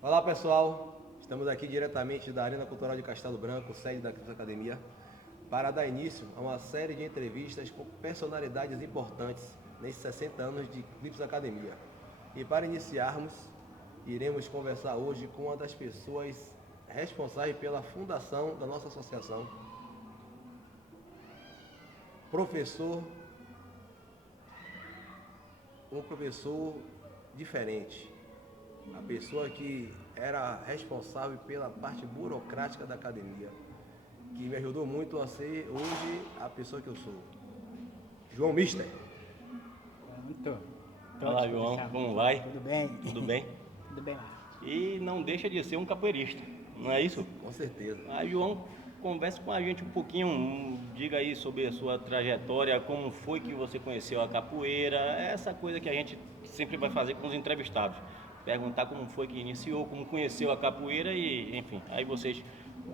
Olá pessoal, estamos aqui diretamente da Arena Cultural de Castelo Branco, sede da Clips Academia, para dar início a uma série de entrevistas com personalidades importantes nesses 60 anos de Clips Academia. E para iniciarmos, iremos conversar hoje com uma das pessoas responsáveis pela fundação da nossa associação, professor, um professor diferente, a pessoa que era responsável pela parte burocrática da academia, que me ajudou muito a ser hoje a pessoa que eu sou. João Mister. Estou à Olá, João, disposição. como vai? Tudo bem? Tudo bem? Tudo bem lá. E não deixa de ser um capoeirista, não é isso? Com certeza. João, converse com a gente um pouquinho, diga aí sobre a sua trajetória, como foi que você conheceu a capoeira, essa coisa que a gente sempre vai fazer com os entrevistados. Perguntar como foi que iniciou, como conheceu a capoeira e, enfim, aí vocês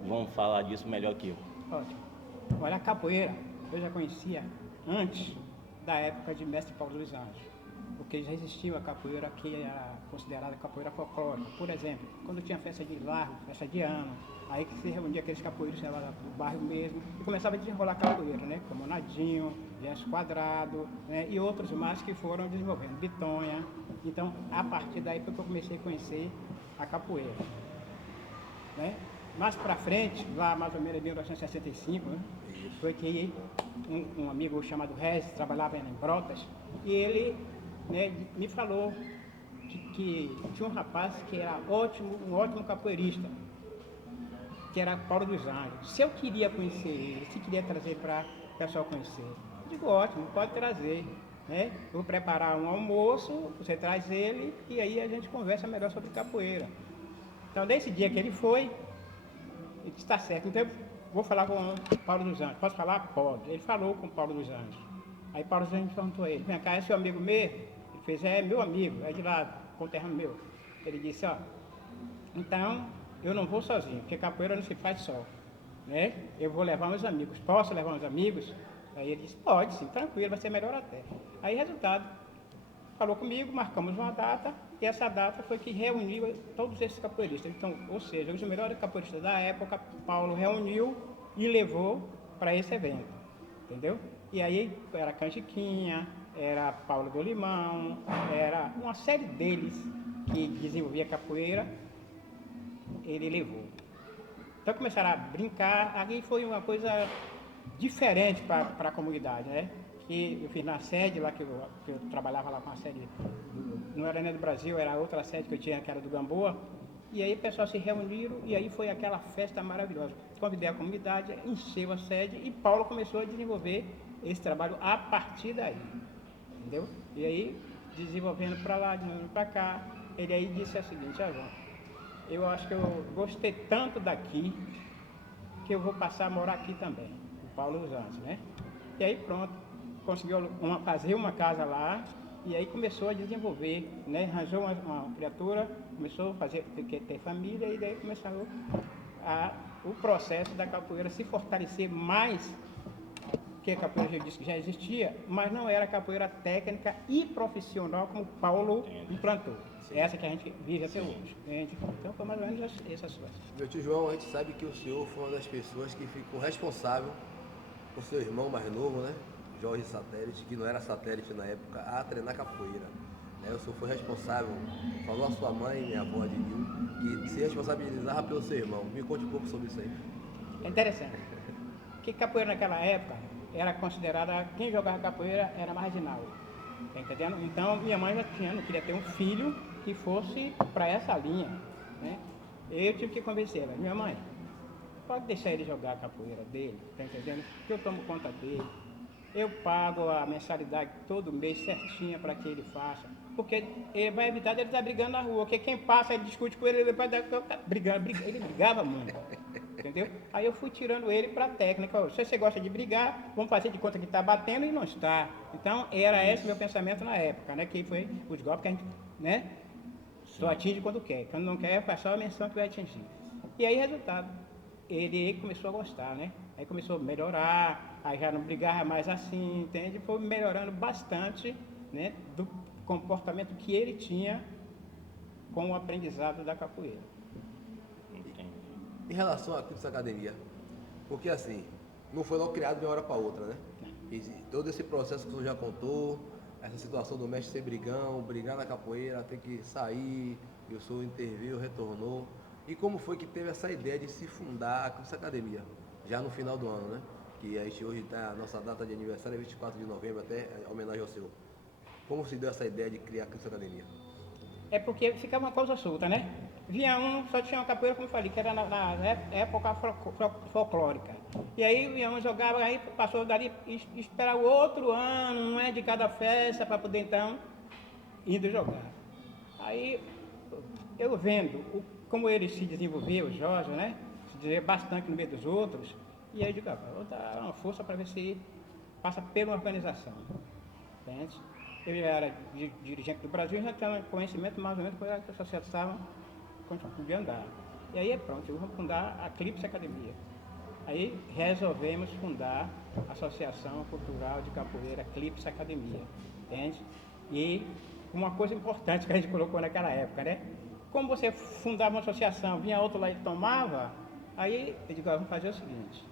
vão falar disso melhor que eu. Ótimo. Olha, a capoeira eu já conhecia antes da época de Mestre Paulo dos Anjos, porque já existia a capoeira que era considerada capoeira folclórica. Por exemplo, quando tinha festa de largo, festa de ano, aí que se reunia aqueles capoeiros lá do bairro mesmo e começava a desenrolar capoeira, né? Como Nadinho, Gesso Quadrado, né? E outros mais que foram desenvolvendo, Bitonha. Então, a partir daí foi que eu comecei a conhecer a capoeira, né? Mais para frente, lá mais ou menos em 1965, né? Foi que um amigo chamado Regis trabalhava em Brotas e ele, né, me falou que tinha um rapaz que era um ótimo capoeirista, que era Paulo dos Anjos. Se eu queria conhecer ele, se queria trazer para o pessoal conhecer, eu digo, ótimo, pode trazer. Né? Vou preparar um almoço, você traz ele e aí a gente conversa melhor sobre capoeira. Então, desse dia que ele foi, ele disse, está certo, então eu vou falar com o Paulo dos Anjos. Posso falar? Pode. Ele falou com o Paulo dos Anjos. Aí Paulo dos Anjos perguntou a ele, vem cá, é seu amigo mesmo? Ele fez, é meu amigo, é de lá, conterrâneo meu. Ele disse, ó, então eu não vou sozinho, porque capoeira não se faz só. Né? Eu vou levar meus amigos. Posso levar meus amigos? Aí ele disse, pode sim, tranquilo, vai ser melhor até. Aí resultado, falou comigo, marcamos uma data, e essa data foi que reuniu todos esses capoeiristas. Então, ou seja, os melhores capoeiristas da época, Paulo reuniu e levou para esse evento, entendeu? E aí era Canjiquinha, era Paulo do Limão, era uma série deles que desenvolvia capoeira, ele levou. Então começaram a brincar, aí foi uma coisa diferente para a comunidade, né? Que eu fiz na sede lá, que eu trabalhava lá com a sede, não era nem do Brasil, era outra sede que eu tinha, que era do Gamboa. E aí o pessoal se reuniram e aí foi aquela festa maravilhosa. Convidei a comunidade, encheu a sede e Paulo começou a desenvolver esse trabalho a partir daí, entendeu? E aí, desenvolvendo para lá, desenvolvendo para cá, ele aí disse o seguinte, João, eu acho que eu gostei tanto daqui que eu vou passar a morar aqui também, o Paulo dos Anjos, né? E aí pronto, conseguiu fazer uma casa lá e aí começou a desenvolver, né? Arranjou uma criatura, começou a fazer, ter família e daí começou o processo da capoeira se fortalecer mais, que a capoeira já disse que já existia, mas não era capoeira técnica e profissional como Paulo implantou. Sim. Essa que a gente vive até hoje. Então foi mais ou menos essa situação. Meu tio João, a gente sabe que o senhor foi uma das pessoas que ficou responsável por seu irmão mais novo, né? Jorge Satélite, que não era satélite na época, a treinar capoeira. Né? O senhor foi responsável, falou a sua mãe, minha avó admiriu, que se responsabilizava pelo seu irmão. Me conte um pouco sobre isso aí. É interessante, que capoeira naquela época era considerada, quem jogava capoeira era marginal, tá entendendo? Então minha mãe já tinha, não queria ter um filho que fosse para essa linha, né? Eu tive que convencer ela, minha mãe, pode deixar ele jogar a capoeira dele, tá entendendo? Que eu tomo conta dele. Eu pago a mensalidade todo mês certinha para que ele faça. Porque ele vai evitar de ele estar brigando na rua. Porque quem passa, ele discute com ele, ele vai dar brigando. Ele brigava muito. Entendeu? Aí eu fui tirando ele para a técnica. Se você gosta de brigar, vamos fazer de conta que está batendo e não está. Então era esse meu pensamento na época, né? Que foi os golpes que a gente, né? Só atinge quando quer. Quando não quer, faz só a menção que vai atingir. E aí, resultado, ele começou a gostar, né? Aí começou a melhorar, aí já não brigava mais assim, entende? Foi melhorando bastante, né? Do comportamento que ele tinha com o aprendizado da capoeira. Entendi. Em relação à Clips Academia, porque assim, não foi logo criado de uma hora para outra, né? E todo esse processo que o senhor já contou, essa situação do mestre ser brigão, brigar na capoeira, ter que sair, e o senhor interveio, retornou. E como foi que teve essa ideia de se fundar a Clips Academia? Já no final do ano, né? Que a gente hoje está, a nossa data de aniversário é 24 de novembro, até em homenagem ao senhor. Como se deu essa ideia de criar a Clips Academia? É porque ficava uma coisa solta, né? Vinha um, só tinha uma capoeira, como eu falei, que era na época folclórica. E aí vinha um, jogava, aí passou dali, esperar o outro ano, não é, de cada festa, para poder então indo jogar. Aí eu vendo como ele se desenvolveu, o Jorge, né? Se desenvolveu bastante no meio dos outros. E aí eu digo, vou dar uma força para ver se passa pela organização. Entende? Eu já era dirigente do Brasil e já tinha conhecimento mais ou menos como a sociedade estava podia andar. E aí pronto, eu vou fundar a Clips Academia. Aí resolvemos fundar a Associação Cultural de Capoeira Clips Academia. Entende? E uma coisa importante que a gente colocou naquela época, né? Como você fundava uma associação, vinha outro lá e tomava, aí eu digo, vamos fazer o seguinte,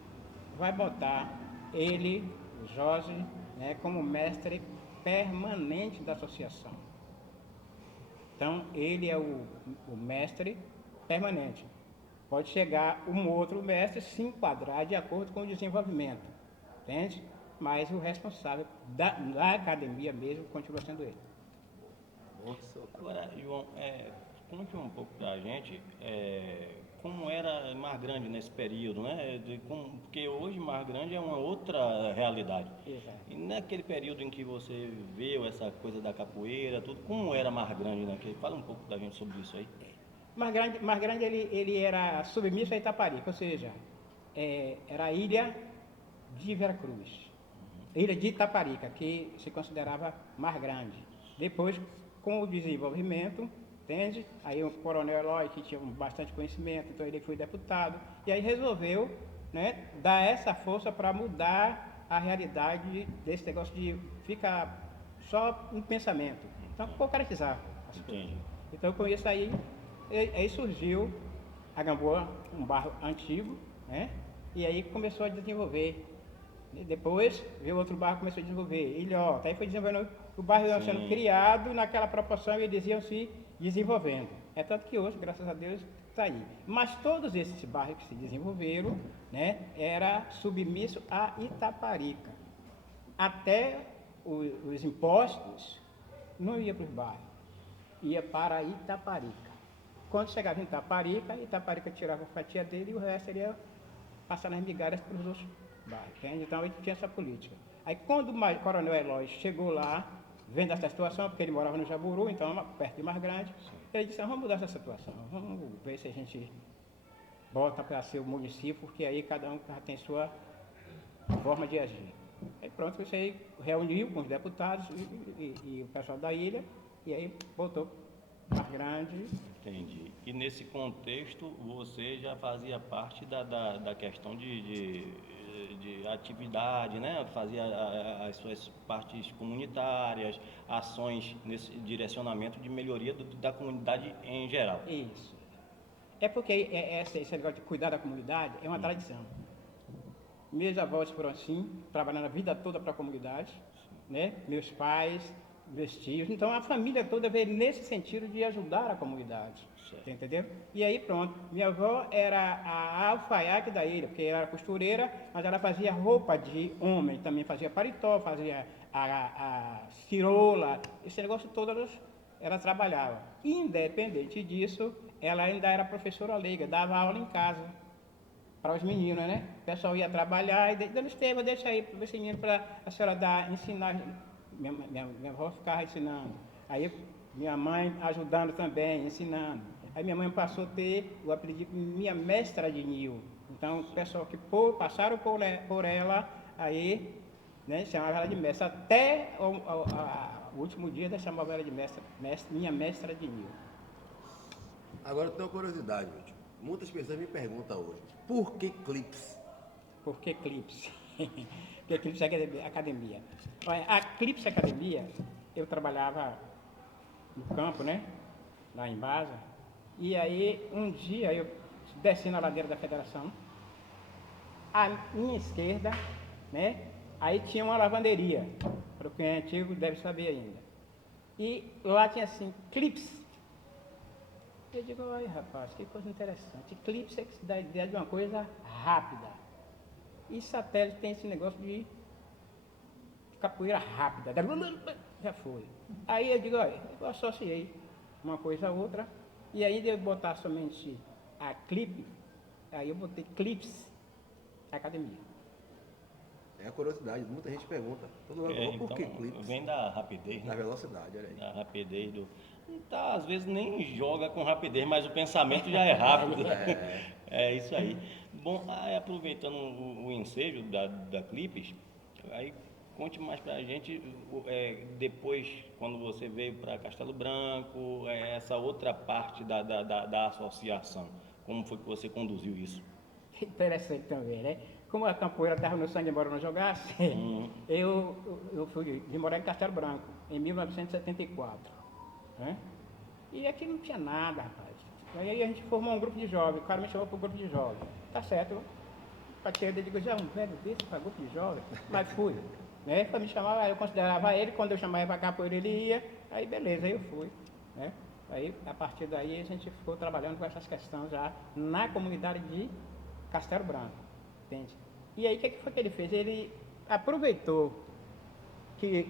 vai botar ele, o Jorge, né, como mestre permanente da associação. Então, ele é o mestre permanente. Pode chegar um outro mestre se enquadrar de acordo com o desenvolvimento, entende? Mas o responsável da academia mesmo continua sendo ele. Nossa, Agora, João, conte um pouco pra gente como era Mar Grande nesse período, né? Porque hoje Mar Grande é uma outra realidade. Exato. E naquele período em que você viu essa coisa da capoeira, tudo, como era Mar Grande naquele? Fala um pouco da gente sobre isso aí. Mar Grande ele era submisso a Itaparica, ou seja, era a ilha de Veracruz, ilha de Itaparica, que se considerava Mar Grande. Depois, com o desenvolvimento, entende? Aí o coronel Eloy, que tinha bastante conhecimento, então ele foi deputado, e aí resolveu, né, dar essa força para mudar a realidade desse negócio de ficar só um pensamento. Então, concretizar as coisas. Entendi. Então, com isso aí surgiu a Gamboa, um bairro antigo, né? E aí começou a desenvolver. E depois veio outro bairro que começou a desenvolver, Ilhota. Aí foi desenvolvendo, o bairro ia sendo criado naquela proporção e eles iam se desenvolvendo. É tanto que hoje, graças a Deus, está aí. Mas todos esses bairros que se desenvolveram, né, era submisso a Itaparica. Até os impostos não iam para os bairros, ia para Itaparica. Quando chegava em Itaparica, Itaparica tirava a fatia dele e o resto ele ia passar nas migalhas para os outros bairros. Entende? Então a gente tinha essa política. Aí quando o coronel Eloy chegou lá, vendo essa situação, porque ele morava no Jaburu, então perto de Mar Grande, ele disse, vamos mudar essa situação, vamos ver se a gente bota para ser o município, porque aí cada um já tem sua forma de agir. Aí pronto, isso aí reuniu com os deputados e o pessoal da ilha, e aí botou Mar Grande. Entendi. E nesse contexto, você já fazia parte da questão de atividade, né? Fazia as suas partes comunitárias, ações nesse direcionamento de melhoria da comunidade em geral. Isso. É porque esse negócio de cuidar da comunidade é uma tradição. Meus avós foram assim, trabalhando a vida toda para a comunidade, né? Meus pais, meus tios. Então a família toda veio nesse sentido de ajudar a comunidade. Certo. Entendeu? E aí pronto. Minha avó era a alfaiate da ilha, porque ela era costureira, mas ela fazia roupa de homem, também fazia paletó, fazia a cirola, esse negócio todo ela trabalhava. Independente disso, ela ainda era professora leiga, dava aula em casa para os meninos, né? O pessoal ia trabalhar e dando Estevam, deixa aí para esse menino para a senhora ensinar. Minha avó ficava ensinando. Aí minha mãe ajudando também, ensinando. Aí minha mãe passou a ter o apelido de minha mestra de Nil. Então o pessoal que passaram por ela, aí, né, chamava ela de mestra. Até o último dia ela chamava ela de minha mestra de Nil. agora eu tenho uma curiosidade, Milton. Muitas pessoas me perguntam hoje, por que Clips? Por que Clips? Porque Clips é academia. Olha, a Clips Academia, eu trabalhava no campo, né? lá em Baza. E aí, um dia, eu desci na ladeira da federação, à minha esquerda, né? Aí tinha uma lavanderia, para quem é antigo deve saber ainda. E lá tinha assim, clips. Eu digo, olha rapaz, que coisa interessante. Clips é que se dá a ideia de uma coisa rápida. E satélite tem esse negócio de capoeira rápida. Já foi. Aí eu digo, olha, eu associei uma coisa a outra. E aí de eu botar somente a clipe, aí eu botei clips academia. É a curiosidade, muita gente pergunta. Todo mundo pergunta, por Então, que clips? vem da rapidez, Da né? velocidade, olha aí. Da rapidez do. Tá, às vezes nem joga com rapidez, mas o pensamento já é rápido. É isso aí. Bom, aí aproveitando o ensejo da Clipes, aí conte mais pra gente, depois, quando você veio para Castelo Branco, essa outra parte da associação, como foi que você conduziu isso? Interessante também, né? Como a capoeira estava no sangue, embora eu não jogasse, eu fui de morar em Castelo Branco, em 1974. Né? E aqui não tinha nada, rapaz. Aí a gente formou um grupo de jovens, o cara me chamou para o grupo de jovens. Tá certo, para ter eu digo, já um velho desse para grupo de jovens, mas fui. Né? Para me chamar, eu considerava ele, quando eu chamava para capoeira ele ia, aí beleza, aí eu fui. Né? Aí, a partir daí, a gente ficou trabalhando com essas questões já na comunidade de Castelo Branco, entende? E aí, o que foi que ele fez? Ele aproveitou que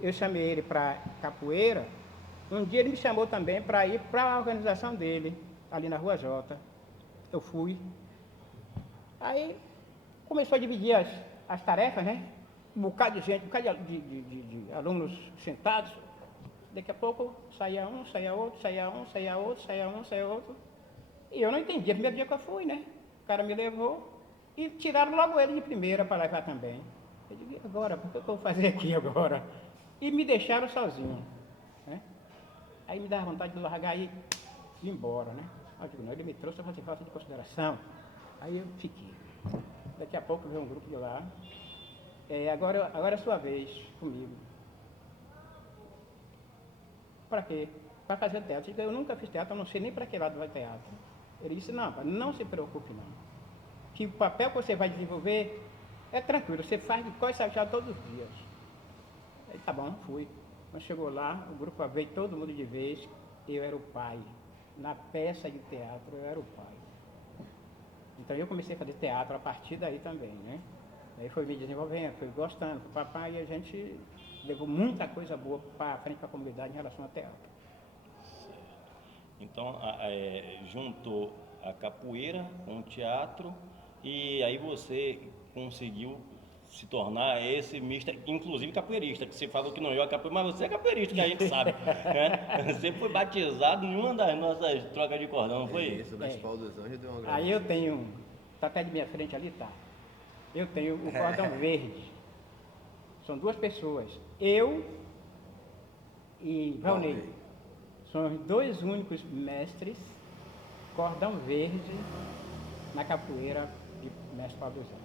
eu chamei ele para capoeira. Um dia ele me chamou também para ir para a organização dele, ali na Rua J. Eu fui. Aí começou a dividir as tarefas, né? Um bocado de gente, um bocado de alunos sentados. Daqui a pouco saía um, saía outro, saía um, saía outro, saía um, saía outro. E eu não entendi. O primeiro dia que eu fui, né? O cara me levou e tiraram logo ele de primeira para levar também. Eu digo, e agora? Por que eu vou fazer aqui agora? E me deixaram sozinho. Né? Aí me dava vontade de largar e ir embora, né? Eu digo, não, ele me trouxe para fazer falta de consideração. Aí eu fiquei. Daqui a pouco veio um grupo de lá. Agora é a sua vez comigo. Para quê? Para fazer teatro. Eu nunca fiz teatro, eu não sei nem para que lado vai teatro. Ele disse, não se preocupe não. Que o papel que você vai desenvolver é tranquilo, você faz de coisa salteada todos os dias. Aí tá bom, fui. Quando chegou lá, o grupo veio todo mundo de vez, eu era o pai. Na peça de teatro eu era o pai. Então eu comecei a fazer teatro a partir daí também, né? Aí foi me desenvolvendo, fui gostando, fui papai, e a gente levou muita coisa boa para frente para a comunidade em relação ao teatro. Então, juntou a capoeira com o teatro e aí você conseguiu se tornar esse mista, inclusive capoeirista, que você falou que não joga capoeira, mas você é capoeirista, que a gente sabe. Né? Você foi batizado em uma das nossas trocas de cordão, não foi? Isso, o Municipal dos Anjos deu uma grande. Aí eu tenho, tá até de minha frente ali, tá? Eu tenho o cordão verde. São duas pessoas, eu e Valnei. São os dois únicos mestres cordão verde na capoeira de Mestre Paulo dos Anjos.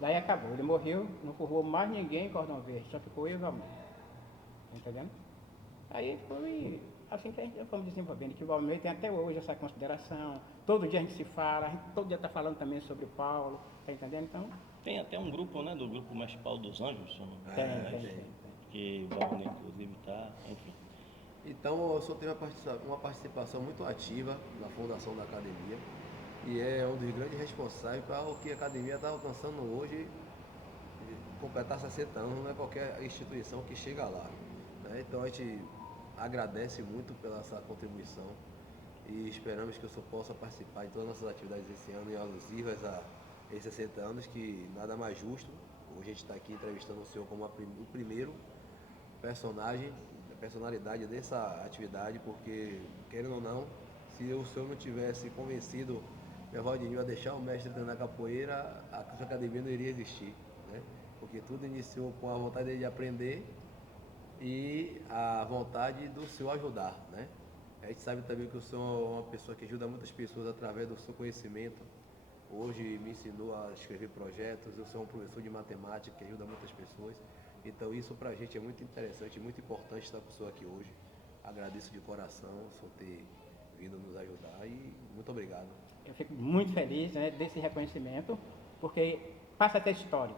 Daí acabou, ele morreu, não formou mais ninguém em cordão verde, só ficou eu e o Valmir. Entendendo? Aí foi assim que a gente fomos desenvolvendo, que o Valmir tem até hoje essa consideração, todo dia a gente se fala, a gente todo dia está falando também sobre o Paulo, tá entendendo? Então. Tem até um grupo, né, do grupo Mestre Paulo dos Anjos, Tem. que o Valmir inclusive está, enfim. Então, eu só tenho uma participação muito ativa na fundação da academia e é um dos grandes responsáveis para o que a academia está alcançando hoje, completar 60 anos, não é qualquer instituição que chega lá. Né? Então, a gente agradece muito pela essa contribuição e esperamos que o senhor possa participar de todas as nossas atividades esse ano em alusivas a esses 60 anos, que nada mais justo. Hoje a gente está aqui entrevistando o senhor como o primeiro personalidade dessa atividade, porque, querendo ou não, se o senhor não tivesse convencido meu Valdinho a deixar o mestre treinar capoeira, a academia não iria existir, né? Porque tudo iniciou com a vontade dele de aprender e a vontade do senhor ajudar, né? A gente sabe também que o senhor é uma pessoa que ajuda muitas pessoas através do seu conhecimento. Hoje me ensinou a escrever projetos, eu sou um professor de matemática que ajuda muitas pessoas. Então isso pra gente é muito interessante, muito importante estar com o senhor aqui hoje. agradeço de coração por ter vindo nos ajudar e muito obrigado. Eu fico muito feliz, né, desse reconhecimento, porque passa a ter história.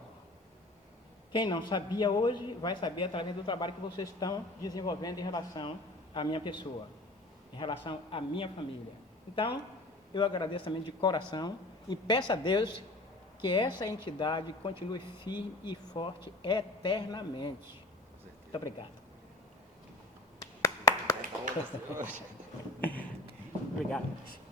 Quem não sabia hoje vai saber através do trabalho que vocês estão desenvolvendo em relação à minha pessoa, em relação à minha família. Então, eu agradeço também de coração e peço a Deus que essa entidade continue firme e forte eternamente. Muito obrigado. Obrigado.